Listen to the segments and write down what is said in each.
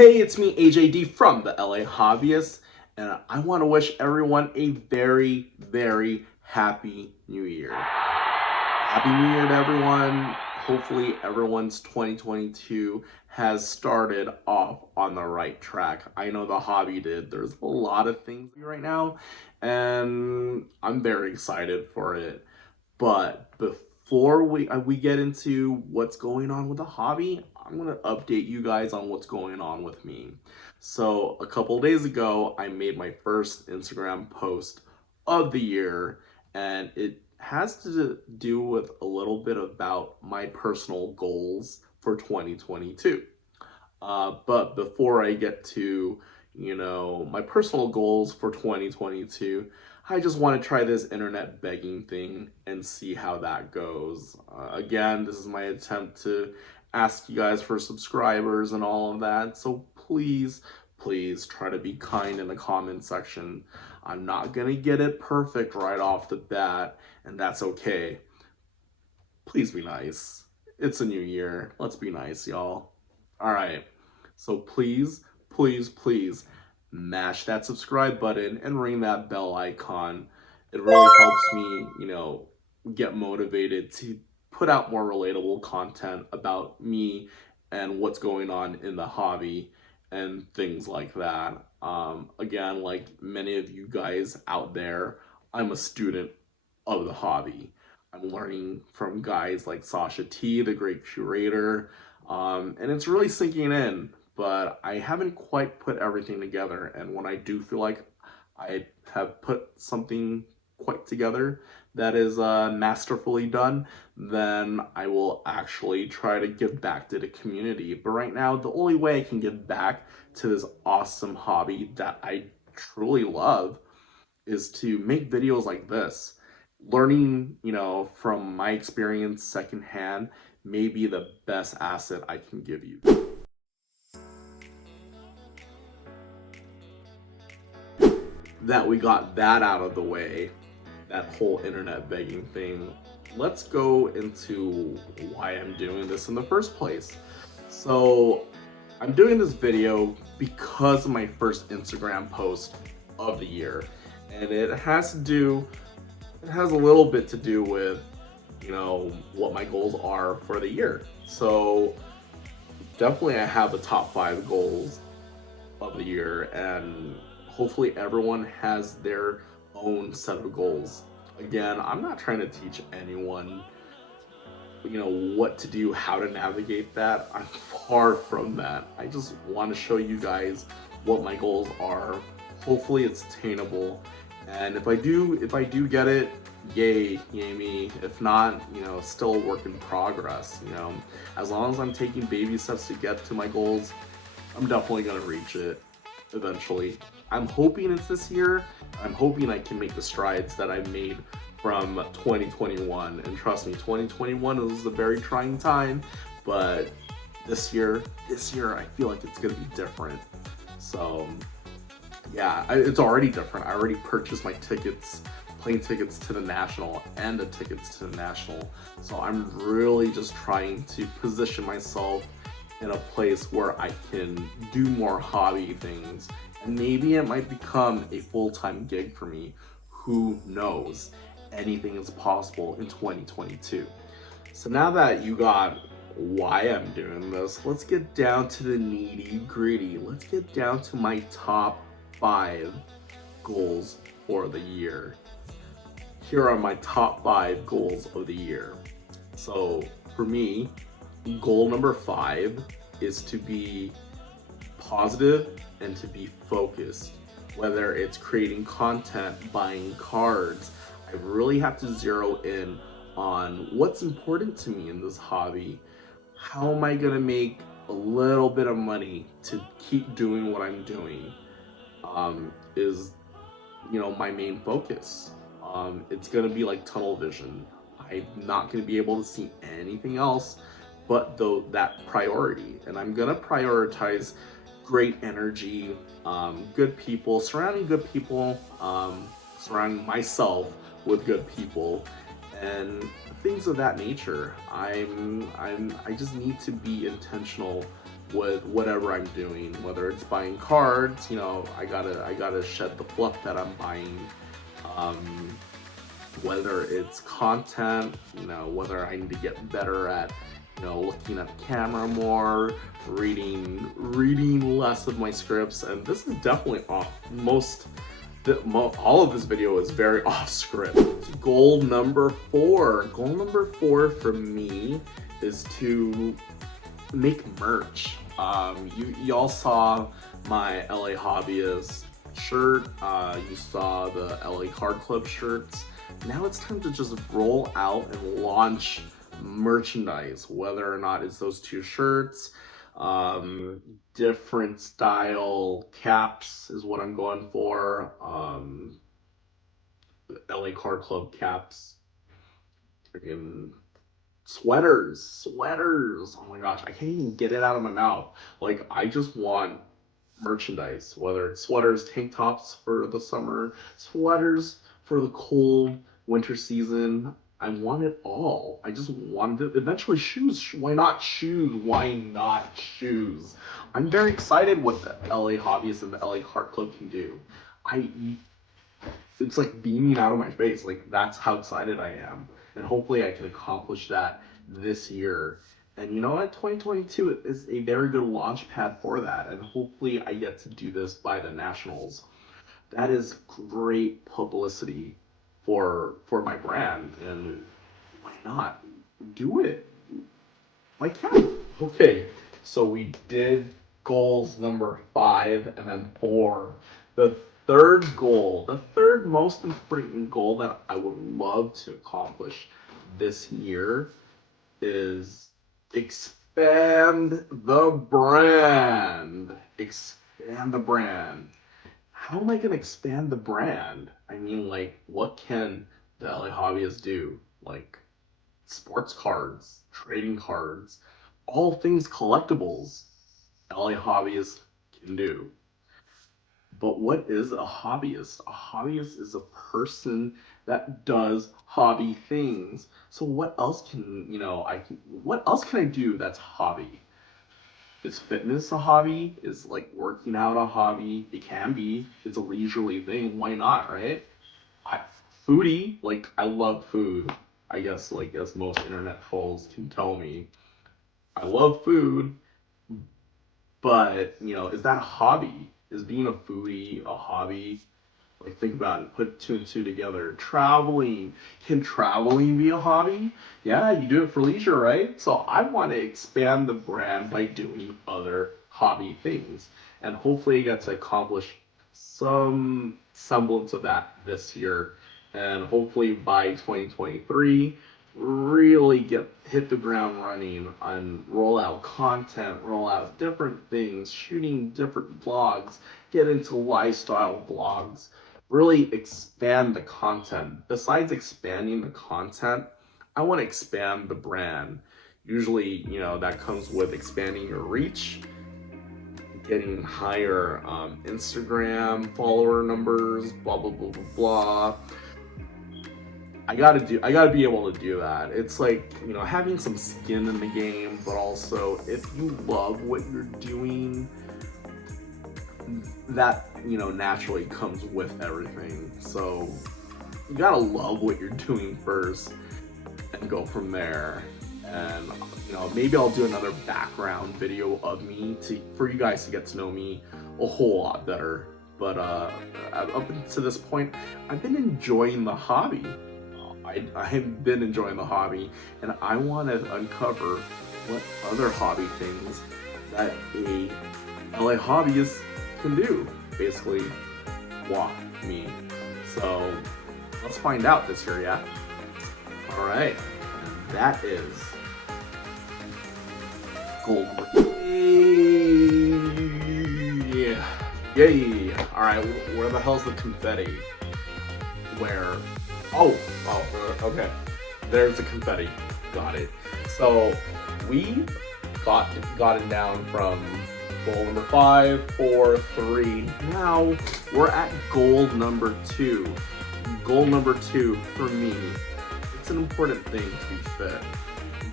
Hey, it's me, AJD from the LA Hobbyist, and I want to wish everyone a very, very happy new year. Happy New Year to everyone. Hopefully, everyone's 2022 has started off on the right track. I know the hobby did. There's a lot of things right now, and I'm very excited for it. But before we get into what's going on with the hobby, I'm gonna update you guys on what's going on with me. So a couple days ago, I made my first Instagram post of the year, and it has to do with a little bit about my personal goals for 2022. But before I get to, my personal goals for 2022, I just want to try this internet begging thing and see how that goes. Again, this is my attempt to ask you guys for subscribers and all of that. So please, please try to be kind in the comment section. I'm not going to get it perfect right off the bat, and that's okay. Please be nice. It's a new year. Let's be nice, y'all. All right. So please, please, please mash that subscribe button and ring that bell icon. It really helps me, get motivated to put out more relatable content about me and what's going on in the hobby and things like that. Again, like many of you guys out there, I'm a student of the hobby. I'm learning from guys like Sasha T, the great curator, and it's really sinking in. But I haven't quite put everything together, and when I do feel like I have put something quite together that is masterfully done, then I will actually try to give back to the community. But right now, the only way I can give back to this awesome hobby that I truly love is to make videos like this. Learning, from my experience secondhand may be the best asset I can give you. That we got that out of the way, that whole internet begging thing, let's go into why I'm doing this in the first place. So, I'm doing this video because of my first Instagram post of the year, and it has a little bit to do with, what my goals are for the year. So definitely I have the top 5 goals of the year, and hopefully everyone has their own set of goals. Again, I'm not trying to teach anyone, what to do, how to navigate that. I'm far from that. I just want to show you guys what my goals are. Hopefully it's attainable. And if I do get it, yay me. If not, still a work in progress. As long as I'm taking baby steps to get to my goals, I'm definitely gonna reach it eventually. I'm hoping it's this year. I'm hoping I can make the strides that I made from 2021. And trust me, 2021 was a very trying time, but this year I feel like it's gonna be different. So yeah, it's already different. I already purchased my tickets, plane tickets to the National and the tickets to the National. So I'm really just trying to position myself in a place where I can do more hobby things. And maybe it might become a full-time gig for me. Who knows? Anything is possible in 2022. So now that you got why I'm doing this, let's get down to the nitty gritty. Let's get down to my top 5 goals for the year. Here are my top 5 goals of the year. So for me, goal number 5 is to be positive and to be focused. Whether it's creating content, buying cards, I really have to zero in on what's important to me in this hobby. How am I gonna make a little bit of money to keep doing what I'm doing? Is my main focus. It's gonna be like tunnel vision. I'm not gonna be able to see anything else but that priority, and I'm gonna prioritize great energy, good people, surrounding good people, surrounding myself with good people, and things of that nature. I just need to be intentional with whatever I'm doing, whether it's buying cards, I gotta shed the fluff that I'm buying. Um, whether it's content, whether I need to get better at, looking at the camera more, reading less of my scripts, and this is definitely off. All of this video is very off script. Goal number 4. Goal number 4 for me is to make merch. Y'all saw my LA Hobbyist shirt. You saw the LA Card Club shirts. Now it's time to just roll out and launch merchandise, whether or not it's those 2 shirts. Different style caps is what I'm going for. LA Card Club caps. Freaking sweaters. Oh my gosh, I can't even get it out of my mouth. Like, I just want merchandise, whether it's sweaters, tank tops for the summer, sweaters for the cold winter season. I want it all. I just want it. Eventually, shoes. Why not shoes? Why not shoes? I'm very excited what the LA Hobbyist and the LA Card Club can do. It's like beaming out of my face. Like, that's how excited I am. And hopefully I can accomplish that this year. And you know what? 2022 is a very good launch pad for that. And hopefully I get to do this by the Nationals. That is great publicity for my brand. And why not do it? Why can't? Okay, so we did goals number 5 and then 4. The third goal, the third most important goal that I would love to accomplish this year is expand the brand. Expand the brand. How am I going to expand the brand? I mean, like, what can the LA Hobbyist do? Like, sports cards, trading cards, all things collectibles LA Hobbyist can do. But what is a hobbyist? A hobbyist is a person that does hobby things. So what else what else can I do that's hobby? Is fitness a hobby? Is like working out a hobby? It can be. It's a leisurely thing. Why not, right? Foodie, like, I love food. I guess, like, as most internet trolls can tell me, I love food, but, is that a hobby? Is being a foodie a hobby? Like, think about it. Put 2 and 2 together. Traveling. Can traveling be a hobby? Yeah, you do it for leisure, right? So I want to expand the brand by doing other hobby things. And hopefully I get to accomplish some semblance of that this year. And hopefully by 2023, really hit the ground running and roll out content, roll out different things, shooting different vlogs, get into lifestyle vlogs, really expand the content. Besides expanding the content, I want to expand the brand. Usually, that comes with expanding your reach, getting higher Instagram follower numbers, blah blah blah blah blah. I gotta be able to do that. It's like, having some skin in the game, but also if you love what you're doing, that, naturally comes with everything. So you gotta love what you're doing first and go from there. And, maybe I'll do another background video of me for you guys to get to know me a whole lot better. But up to this point, I've been enjoying the hobby. I have been enjoying the hobby, and I want to uncover what other hobby things that a LA Hobbyist can do. Basically, walk me. So let's find out this year, yeah? All right, and that is goal number. Yeah. Yay! All right, where the hell's the confetti? Where? Oh, okay. There's the confetti. Got it. So we got it down from goal number 5, 4, 3. Now we're at goal number 2. Goal number 2 for me. It's an important thing to be fit.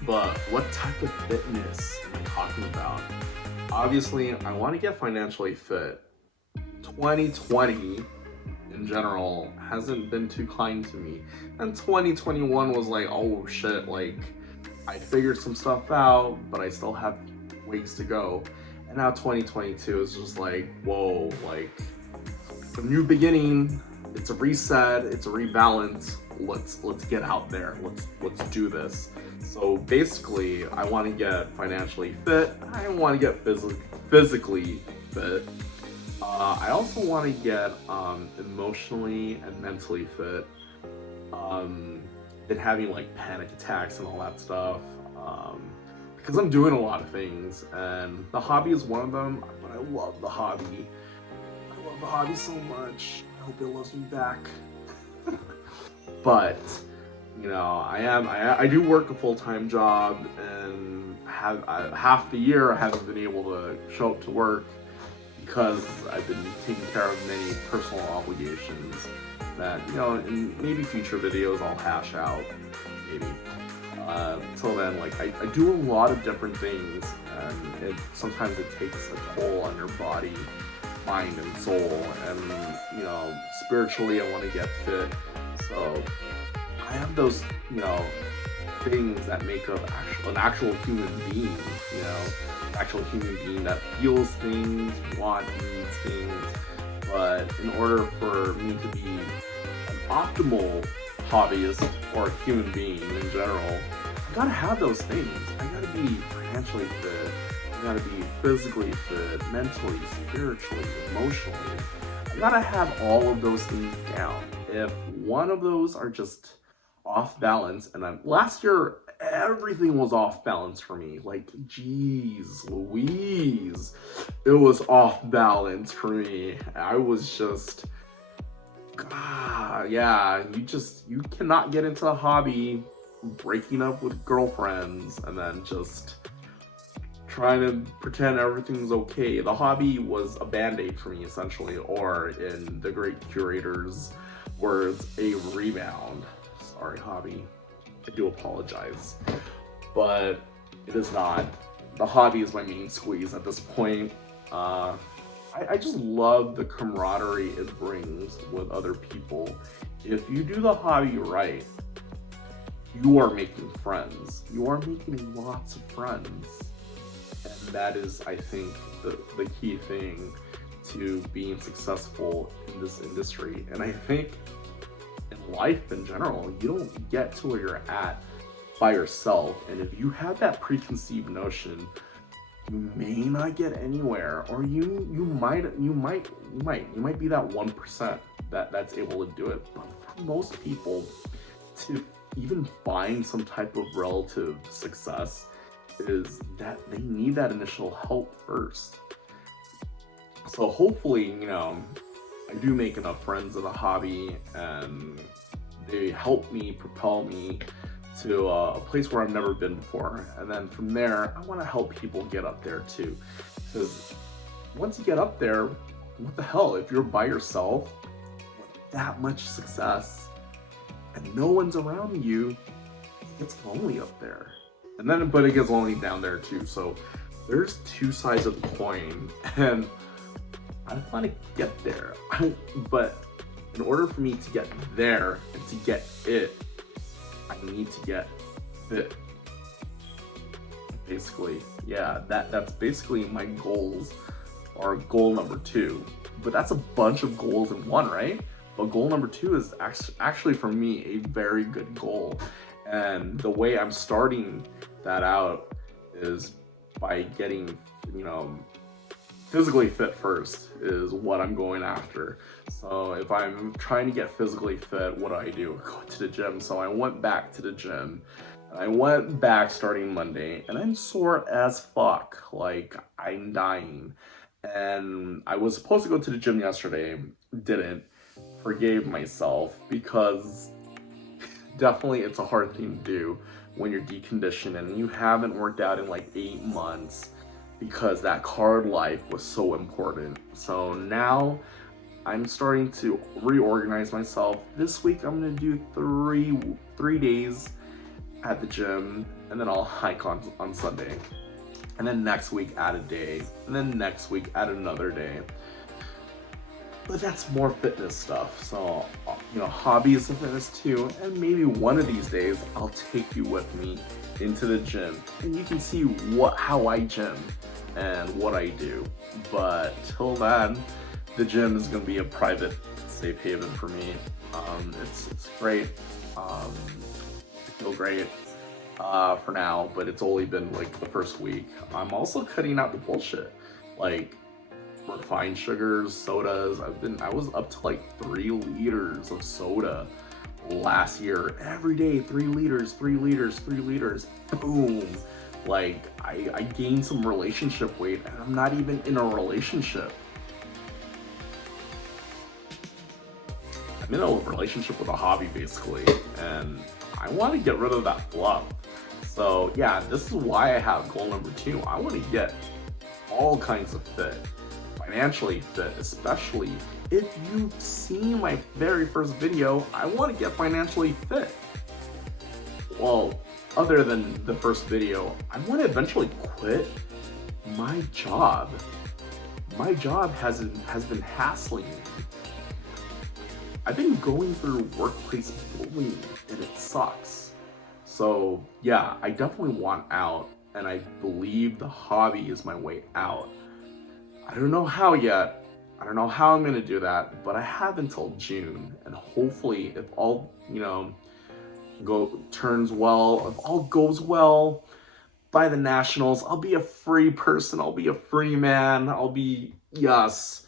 But what type of fitness am I talking about? obviously I want to get financially fit. 2020 in general hasn't been too kind to me, and 2021 was like, oh shit, like I figured some stuff out, but I still have ways to go. And now 2022 is just like, whoa, like a new beginning. It's a reset. It's a rebalance. Let's get out there. Let's do this. So basically, I want to get financially fit. I want to get physically fit. I also want to get emotionally and mentally fit. Been having like panic attacks and all that stuff. Because I'm doing a lot of things, and the hobby is one of them. But I love the hobby. I love the hobby so much. I hope it loves me back. But you know, I do work a full-time job, and have half the year I haven't been able to show up to work because I've been taking care of many personal obligations that, you know, in maybe future videos I'll hash out, maybe. Till then, like, I do a lot of different things, and sometimes it takes a toll on your body, mind, and soul, and, you know, spiritually I want to get fit, so I have those, you know, things that make up an actual human being, you know, actual human being that feels things, wants, needs things. But in order for me to be an optimal hobbyist or human being in general, I gotta have those things. I gotta be financially fit, I gotta be physically fit, mentally, spiritually, emotionally. I gotta have all of those things down. If one of those are just off balance, and last year everything was off balance for me, like, geez Louise, it was off balance for me. I was just, God, yeah, you cannot get into a hobby breaking up with girlfriends and then just trying to pretend everything's okay. The hobby was a band-aid for me, essentially, or in the great curator's words, a rebound. Sorry, hobby. I do apologize. But it is not. The hobby is my main squeeze at this point. I just love the camaraderie it brings with other people. If you do the hobby right, you are making friends. You are making lots of friends. And that is, I think, the key thing to being successful in this industry. And I think in life in general, you don't get to where you're at by yourself. And if you have that preconceived notion, you may not get anywhere, or you might be that 1% that's able to do it. But for most people, to even find some type of relative success is that they need that initial help first. So hopefully, you know, I do make enough friends in the hobby, and they help me propel me to a place where I've never been before. And then from there, I want to help people get up there too. Because once you get up there, what the hell? If you're by yourself with that much success and no one's around you, it gets lonely up there. And then, but it gets lonely down there too. So there's two sides of the coin, and I want to get there. But in order for me to get there and to get it, I need to get fit. Basically, yeah, that's basically my goals, or goal number 2. But that's a bunch of goals in one, right? But goal number 2 is actually for me a very good goal. And the way I'm starting that out is by getting, you know, physically fit first is what I'm going after. So if I'm trying to get physically fit, what do? Go to the gym. So I went back to the gym. I went back starting Monday, and I'm sore as fuck. Like, I'm dying. And I was supposed to go to the gym yesterday, didn't. Forgave myself, because definitely it's a hard thing to do when you're deconditioned and you haven't worked out in like 8 months, because that card life was so important. So now I'm starting to reorganize myself. This week I'm gonna do three days at the gym, and then I'll hike on Sunday. and then next week add a day, and then next week add another day. But that's more fitness stuff. So, hobbies and fitness too. And maybe one of these days I'll take you with me into the gym and you can see how I gym and what I do. But till then, the gym is gonna be a private safe haven for me. It's great. I feel great for now, but it's only been like the first week. I'm also cutting out the bullshit. Like, refined sugars, sodas. I was up to like 3 liters of soda last year. Every day, 3 liters, 3 liters, 3 liters. Boom. Like, I gained some relationship weight and I'm not even in a relationship. I'm in a relationship with a hobby basically, and I want to get rid of that fluff. So yeah, this is why I have goal number 2. I want to get all kinds of fit. Financially fit, especially if you've seen my very first video. I want to get financially fit. Well, other than the first video, I want to eventually quit my job. My job has been hassling me. I've been going through workplace bullying and it sucks. So yeah, I definitely want out, and I believe the hobby is my way out. I don't know how yet. I don't know how I'm gonna do that, but I have until June, and hopefully, if all turns well, if all goes well by the Nationals, I'll be a free person. I'll be a free man. I'll be, yes,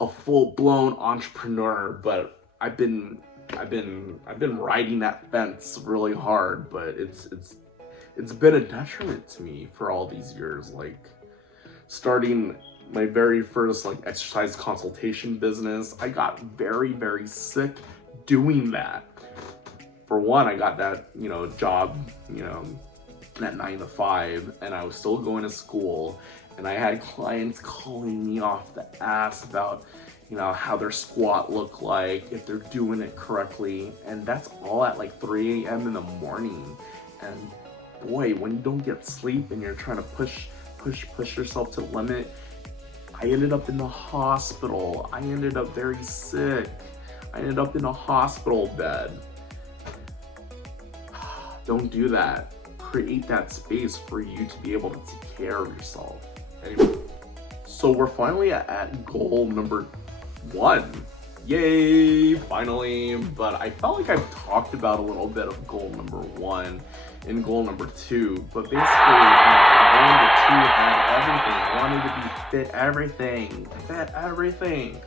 a full-blown entrepreneur. But I've been riding that fence really hard, but it's been a detriment to me for all these years. Like, starting my very first exercise consultation business, I got very, very sick doing that. For one, I got that, job, at 9 to 5, and I was still going to school, and I had clients calling me off the ass about, how their squat looked like, if they're doing it correctly, and that's all at 3 a.m. in the morning. And boy, when you don't get sleep and you're trying to push yourself to the limit, I ended up in the hospital. I ended up very sick. I ended up in a hospital bed. Don't do that. Create that space for you to be able to take care of yourself. Anyway, so we're finally at goal number 1. Yay, finally. But I felt like I've talked about a little bit of goal number 1 and goal number 2, but basically, goal number 2 had everything. I wanted to be fit everything.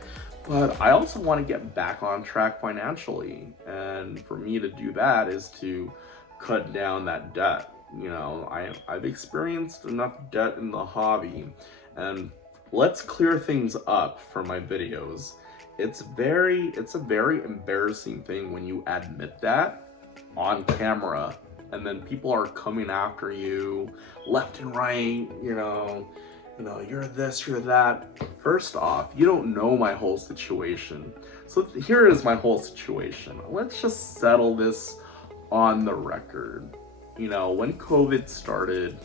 But I also want to get back on track financially, and for me to do that is to cut down that debt. I've experienced enough debt in the hobby, and let's clear things up for my videos. It's a very embarrassing thing when you admit that on camera, and then people are coming after you left and right, you're this, you're that. First off, you don't know my whole situation. So here is my whole situation. Let's just settle this on the record. When COVID started,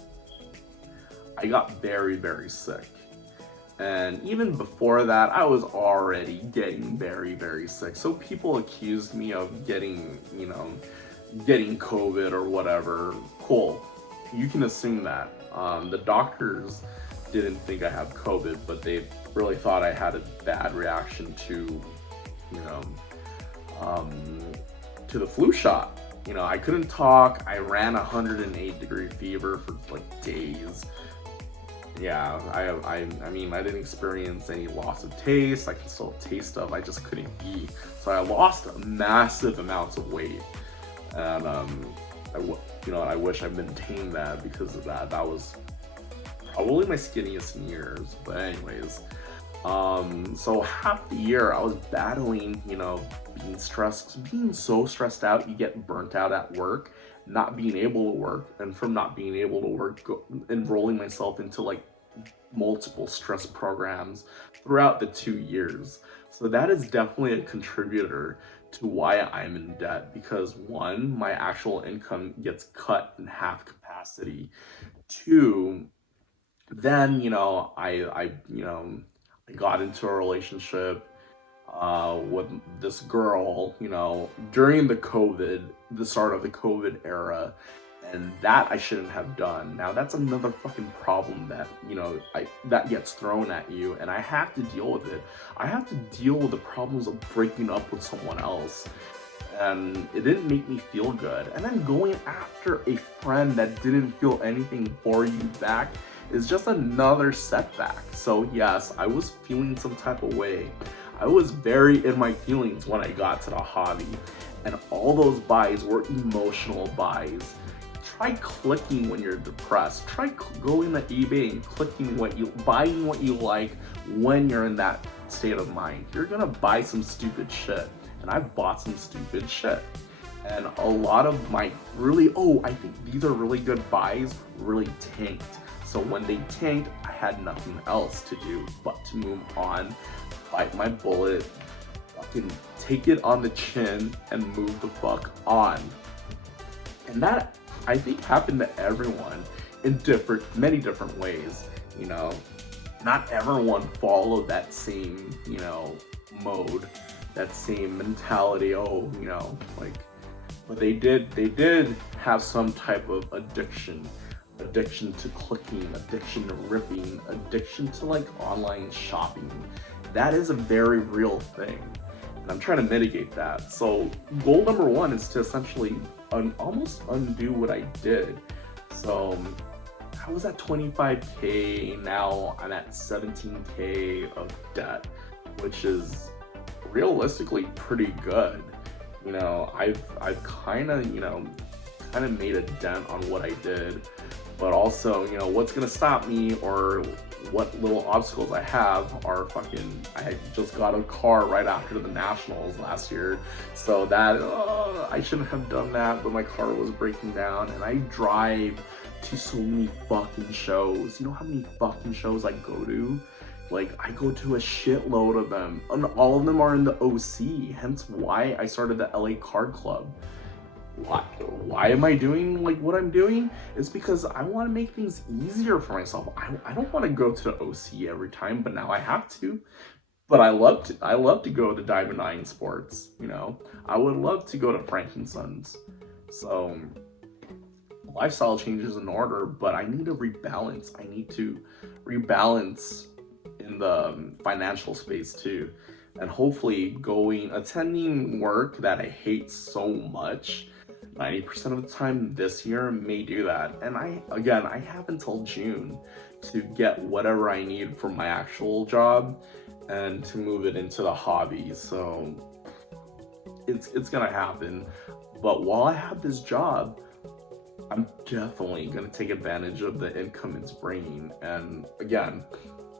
I got very, very sick. And even before that, I was already getting very, very sick. So people accused me of getting COVID or whatever. Cool. You can assume that. The doctors didn't think I had COVID, but they really thought I had a bad reaction to the flu shot. I couldn't talk. I ran 108-degree fever for days. Yeah, I mean, I didn't experience any loss of taste. I could still taste stuff. I just couldn't eat. So I lost massive amounts of weight. And I wish I maintained that because of that. That was probably my skinniest in years. But anyways, so half the year I was battling, being stressed, being so stressed out, you get burnt out at work, not being able to work, and from not being able to work, enrolling myself into multiple stress programs throughout the 2 years. So that is definitely a contributor to why I'm in debt, because 1, my actual income gets cut in half capacity. 2, Then, I got into a relationship with this girl, during the start of the COVID era, and that I shouldn't have done. Now that's another fucking problem that, that gets thrown at you, and I have to deal with it. I have to deal with the problems of breaking up with someone else, and it didn't make me feel good. And then going after a friend that didn't feel anything for you back is just another setback. So yes, I was feeling some type of way. I was very in my feelings when I got to the hobby, and all those buys were emotional buys. Try clicking when you're depressed. Try going to eBay and buying what you like when you're in that state of mind. You're gonna buy some stupid shit, and I've bought some stupid shit. And a lot of my I think these are really good buys, really tanked. So when they tanked, I had nothing else to do but to move on, bite my bullet, fucking take it on the chin, and move the fuck on. And that, I think, happened to everyone in many different ways. Not everyone followed that same, mode, that same mentality. But they did have some type of addiction to clicking, addiction to ripping, addiction to like online shopping. That is a very real thing, and I'm trying to mitigate that. So goal number one is to essentially almost undo what I did. So I was at 25K, now I'm at 17K of debt, which is realistically pretty good. I've kind of made a dent on what I did, but also, what's gonna stop me, or what little obstacles I have are I just got a car right after the Nationals last year, so that, I shouldn't have done that, but my car was breaking down, and I drive to so many fucking shows. You know how many fucking shows I go to? Like, I go to a shitload of them, and all of them are in the OC, hence why I started the LA Card Club. Why am I doing like what I'm doing? It's because I want to make things easier for myself. I don't want to go to the OC every time, but now I have to. But I love to go to Diamond 9 Sports, I would love to go to Frankensons. So lifestyle changes in order, but I need to rebalance. I need to rebalance in the financial space too. And hopefully attending work that I hate so much 90% of the time this year may do that. And I have until June to get whatever I need from my actual job and to move it into the hobby. So it's gonna happen. But while I have this job, I'm definitely gonna take advantage of the income it's bringing. And again,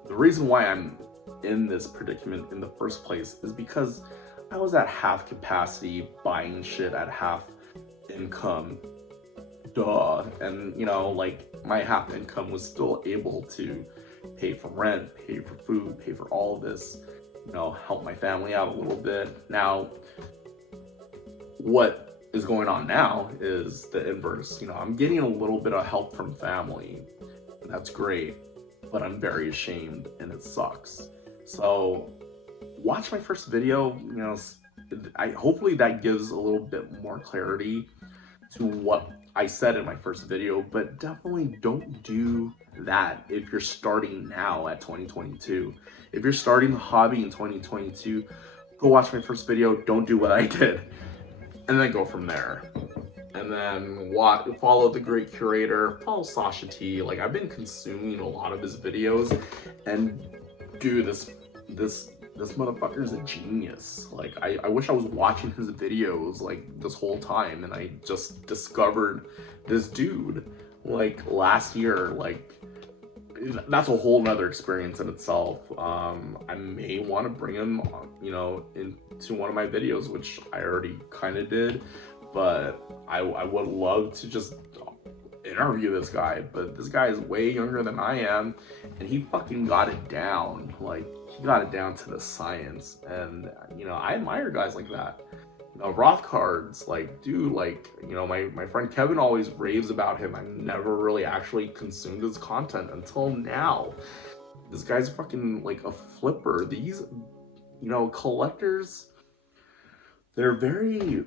the reason why I'm in this predicament in the first place is because I was at half capacity buying shit at half income. Duh. And my half income was still able to pay for rent, pay for food, pay for all of this, help my family out a little bit. Now, what is going on now is the inverse. I'm getting a little bit of help from family. That's great, but I'm very ashamed and it sucks. So watch my first video, hopefully that gives a little bit more clarity to what I said in my first video, but definitely don't do that if you're starting now at 2022. If you're starting the hobby in 2022, go watch my first video, don't do what I did, and then go from there. And then follow the great curator, follow Sasha T. Like, I've been consuming a lot of his videos, and dude, this motherfucker is a genius. Like, I wish I was watching his videos like this whole time, and I just discovered this dude like last year. Like, that's a whole nother experience in itself. I may want to bring him, into one of my videos, which I already kind of did, but I would love to just interview this guy. But this guy is way younger than I am, and he fucking got it down. Like, he got it down to the science, and I admire guys like that. Roth cards, like, dude, like, you know, my friend Kevin always raves about him. I never really actually consumed his content until now. This guy's fucking like a flipper. These, you know, collectors, they're very,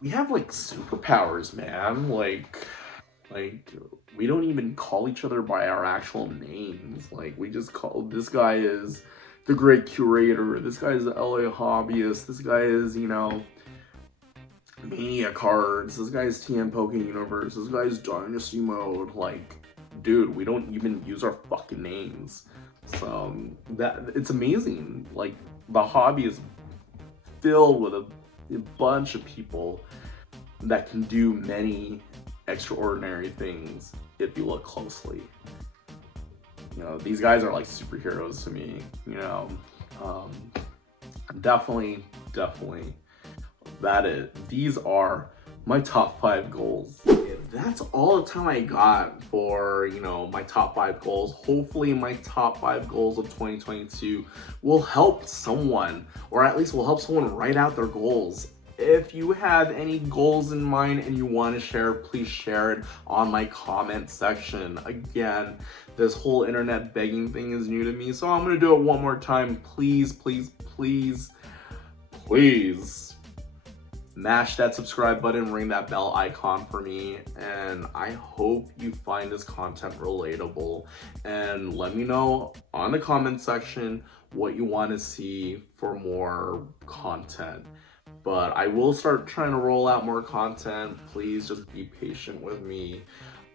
we have like superpowers, man. Like we don't even call each other by our actual names. Like we just call, this guy is the great curator, this guy is the LA hobbyist, this guy is, you know, Mania cards, this guy is TM Poké Universe, this guy is Dynasty Mode. Like, dude, we don't even use our fucking names. So that, it's amazing. Like, the hobby is filled with a bunch of people that can do many extraordinary things if you look closely. You know, these guys are like superheroes to me, you know. Definitely these are my top 5 goals. That's all the time I got for, you know, my top 5 goals. Hopefully my top 5 goals of 2022 will help someone, or at least will help someone write out their goals. If you have any goals in mind and you want to share, please share it on my comment section. Again, this whole internet begging thing is new to me, so I'm gonna do it one more time. Please mash that subscribe button, ring that bell icon for me, and I hope you find this content relatable. And let me know on the comment section what you want to see for more content. But I will start trying to roll out more content. Please just be patient with me.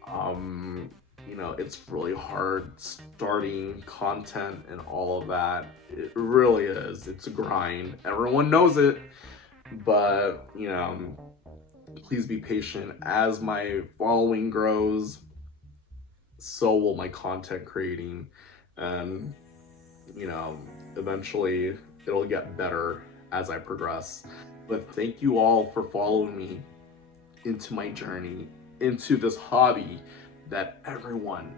You know, it's really hard starting content and all of that. It really is. It's a grind. Everyone knows it. But, you know, please be patient. As my following grows, so will my content creating. And, you know, eventually it'll get better as I progress. But thank you all for following me into my journey, into this hobby that everyone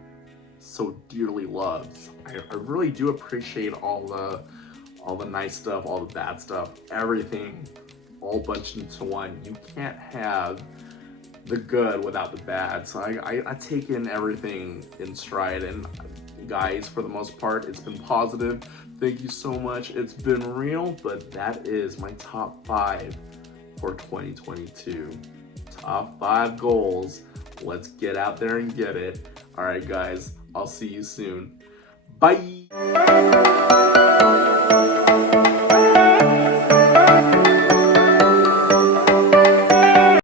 so dearly loves. I really do appreciate all the nice stuff, all the bad stuff, everything all bunched into one. You can't have the good without the bad. So I take in everything in stride, and guys, for the most part, it's been positive. Thank you so much. It's been real, but that is my top 5 for 2022. Top 5 goals. Let's get out there and get it. All right, guys, I'll see you soon. Bye.